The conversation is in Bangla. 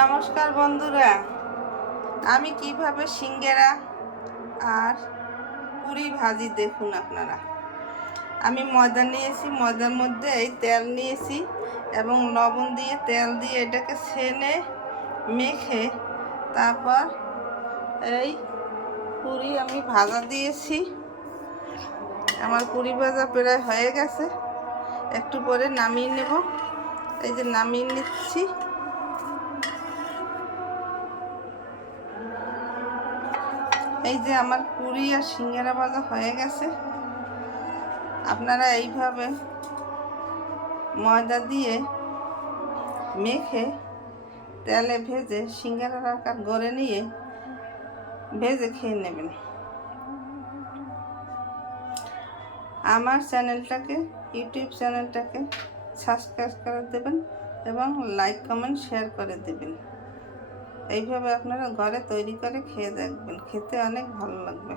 নমস্কার বন্ধুরা, আমি কিভাবে সিঙ্গারা আর পুরি ভাজি দেখুন আপনারা। আমি ময়দা নিয়েছি, ময়দার মধ্যে এই তেল নিয়েছি এবং লবণ দিয়ে তেল দিয়ে এটাকে ছেনে মেখে তারপর এই পুরি আমি ভাজা দিয়েছি। আমার পুরি ভাজা প্রায় হয়ে গেছে, একটু পরে নামিয়ে নেব। এই যে নামিয়ে নিচ্ছি। এই যে আমার পুরি আর সিঙ্গারা ভাজা হয়ে গেছে। আপনারা এইভাবে ময়দা দিয়ে মেখে তেলে ভেজে সিঙ্গারার আকার গড়ে নিয়ে ভেজে খেয়ে নেবেন। আমার চ্যানেলটাকে, ইউটিউব চ্যানেলটাকে সাবস্ক্রাইব করে দেবেন এবং লাইক কমেন্ট শেয়ার করে দেবেন। এইভাবে আপনারা ঘরে তৈরি করে খেয়ে দেখবেন, খেতে অনেক ভালো লাগবে।